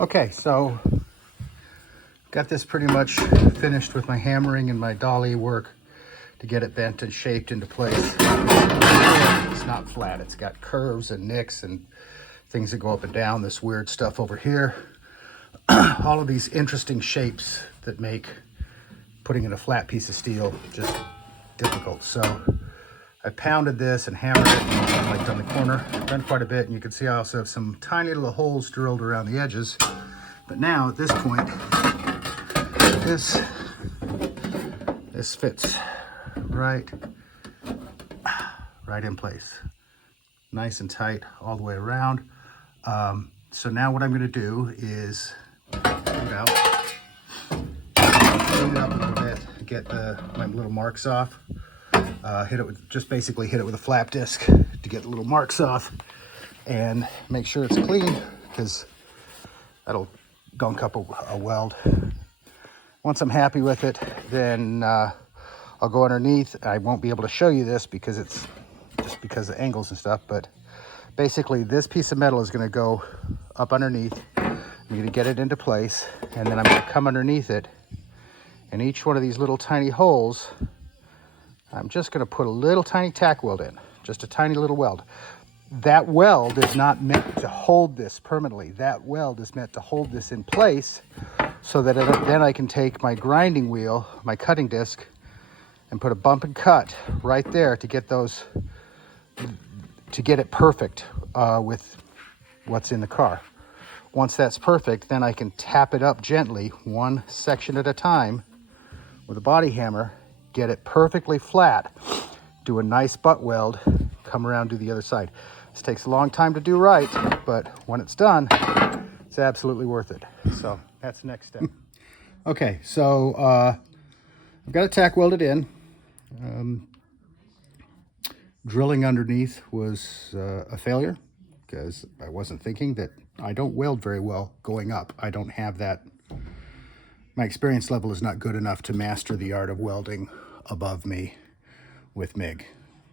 Okay, so got this pretty much finished with my hammering and my dolly work to get it bent and shaped into place. It's not flat. It's got curves and nicks and things that go up and down, this weird stuff over here. All of these interesting shapes that make putting in a flat piece of steel just difficult. So I pounded this and hammered it like on the corner. I've done quite a bit, and you can see I also have some tiny little holes drilled around the edges. But now at this point, this fits right in place, nice and tight all the way around. So now what I'm going to do is clean it out, clean it up a little bit, get my little marks off. Hit it with, just basically hit it with a flap disc to get the little marks off, and make sure it's clean because that'll gunk up a weld. Once I'm happy with it, then I'll go underneath. I won't be able to show you this because it's just because of angles and stuff, but basically this piece of metal is going to go up underneath. I'm going to get it into place, and then I'm going to come underneath it, and each one of these little tiny holes, I'm just going to put a little tiny tack weld in, just a tiny little weld. That weld is not meant to hold this permanently. That weld is meant to hold this in place so that then I can take my grinding wheel, my cutting disc, and put a bump and cut right there to get those, to get it perfect with what's in the car. Once that's perfect, then I can tap it up gently, one section at a time with a body hammer, get it perfectly flat, do a nice butt weld, come around to the other side. This takes a long time to do right, but when it's done, it's absolutely worth it. So that's the next step. Okay, so I've got it tack welded in. Drilling underneath was a failure because I wasn't thinking that I don't weld very well going up. I don't have that. My experience level is not good enough to master the art of welding above me with MIG.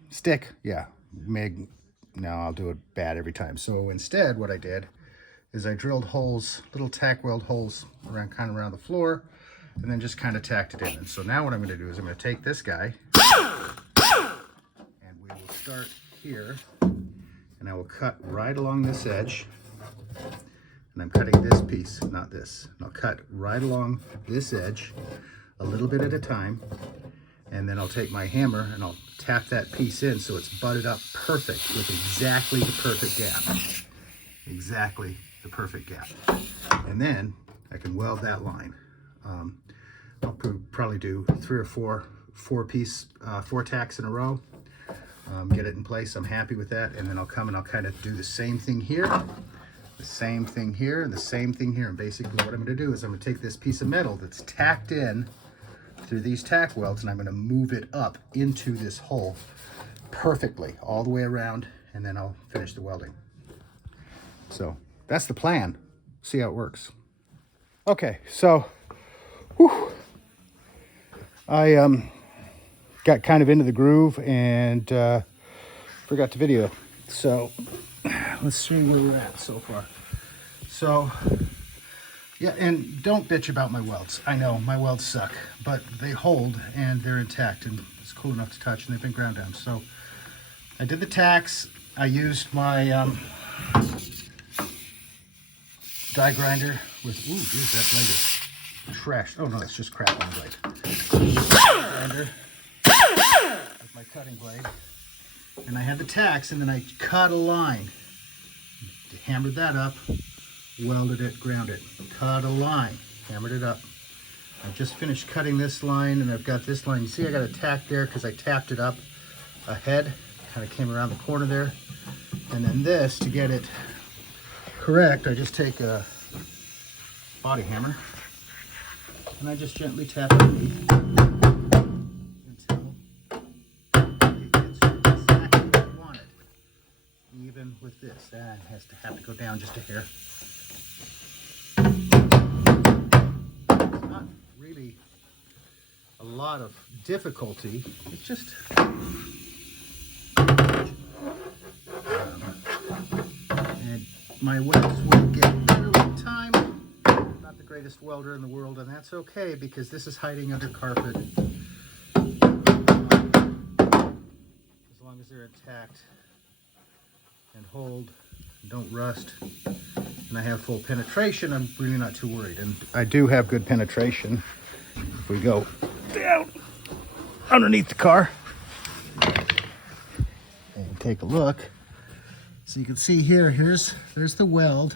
Stick, yeah. MIG, no, I'll do it bad every time. So instead, what I did is I drilled holes, little tack weld holes around the floor, and then just kind of tacked it in. And so now what I'm going to do is I'm going to take this guy, and we will start here, and I will cut right along this edge. And I'm cutting this piece, not this. And I'll cut right along this edge, a little bit at a time, and then I'll take my hammer and I'll tap that piece in so it's butted up perfect with exactly the perfect gap. Exactly the perfect gap. And then I can weld that line. I'll probably do 3 or 4 tacks in a row. Get it in place. I'm happy with that. And then I'll come and I'll kind of do the same thing here, the same thing here, and the same thing here. And basically what I'm going to do is I'm going to take this piece of metal that's tacked in through these tack welds, and I'm going to move it up into this hole perfectly all the way around, and then I'll finish the welding. So that's the plan. See how it works. Okay, so I got kind of into the groove and forgot to video. So let's see where we're at so far. So yeah, and don't bitch about my welds. I know my welds suck, but they hold and they're intact and it's cool enough to touch, and they've been ground down. So I did the tacks. I used my die grinder with, ooh, geez, that blade is trashed. Oh no, it's just crap on the blade. Grinder with my cutting blade. And I had the tacks, and then I cut a line, hammered that up, welded it, ground it, cut a line, hammered it up. I've just finished cutting this line, and I've got this line. You see I got a tack there because I tapped it up ahead, kind of came around the corner there. And then this, to get it correct, I just take a body hammer, and I just gently tap it underneath until it gets exactly where I want it. Even with this, that has to have to go down just a hair. It's not really a lot of difficulty. It's just and my welds will get better with time. greatest welder in the world, and that's okay because this is hiding under carpet. As long as they're intact and hold, and don't rust, and I have full penetration, I'm really not too worried. And I do have good penetration. If we go down underneath the car and take a look, so you can see here, there's the weld,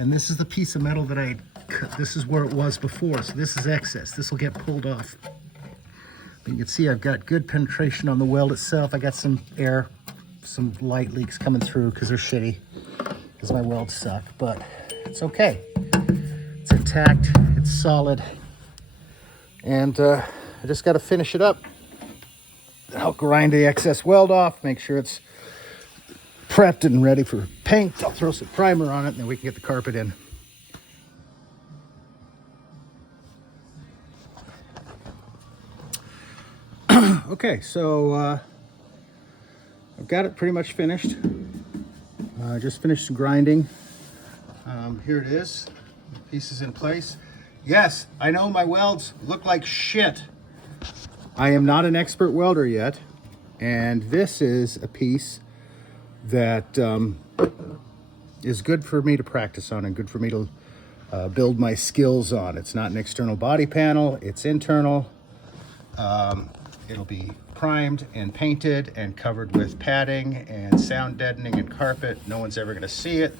and this is the piece of metal that I cut. This is where it was before, so this is excess. This will get pulled off. But you can see I've got good penetration on the weld itself. I got some air, some light leaks coming through because they're shitty, because my welds suck, but it's okay. It's intact, it's solid, and I just got to finish it up. I'll grind the excess weld off, make sure it's prepped and ready for paint. I'll throw some primer on it, and then we can get the carpet in. Okay, so I've got it pretty much finished. I just finished grinding. Here it is, the piece is in place. Yes, I know my welds look like shit. I am not an expert welder yet, and this is a piece that is good for me to practice on and good for me to build my skills on. It's not an external body panel, it's internal. It'll be primed and painted and covered with padding and sound deadening and carpet. No one's ever gonna see it.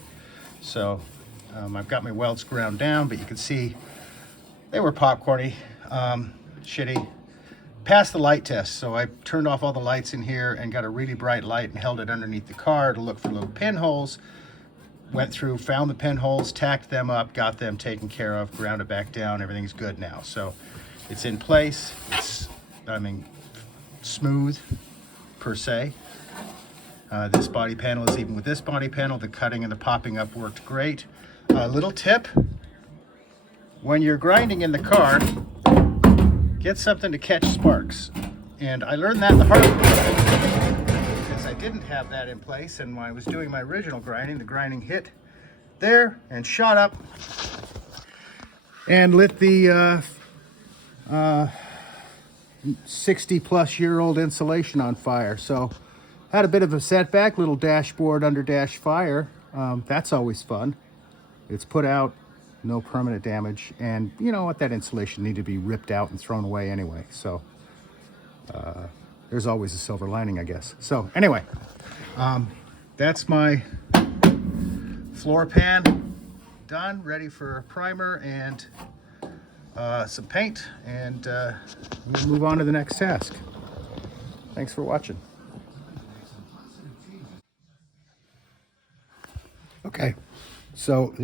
So I've got my welds ground down, but you can see they were popcorny, shitty. Passed the light test, so I turned off all the lights in here and got a really bright light and held it underneath the car to look for little pinholes. Went through, found the pinholes, tacked them up, got them taken care of, ground it back down. Everything's good now. So it's in place. It's, I mean, smooth per se. This body panel is even with this body panel. The cutting and the popping up worked great. Little tip, when you're grinding in the car, get something to catch sparks. And I learned that the hard way because I didn't have that in place, and when I was doing my original grinding, the grinding hit there and shot up and lit the 60-plus-year-old insulation on fire. So had a bit of a setback, little dashboard under dash fire. That's always fun. It's put out, no permanent damage, and you know what, that insulation needed to be ripped out and thrown away anyway. So there's always a silver lining, I guess. So anyway, that's my floor pan done, ready for primer and some paint, and we'll move on to the next task. Thanks for watching. Okay, so